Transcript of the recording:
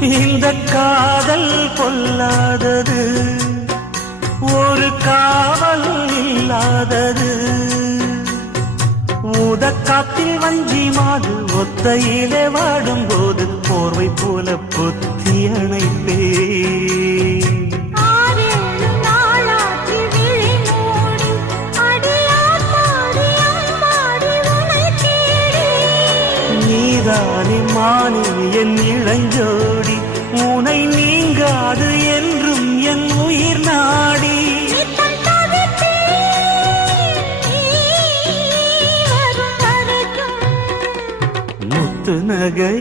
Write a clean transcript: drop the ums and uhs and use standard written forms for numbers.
இந்த காதல் கொல்லாதது, ஒரு காவல் இல்லாதது. ஊதக்காத்தில் வஞ்சி மாது ஒத்தையிலே வாடும்போது போர்வை போல பொத்தி அணைப்பே. நீதானே மானே என் இளஞ்சோடி, உனை நீங்காது என்றும் என் உயிர் நாடி. முத்து நகை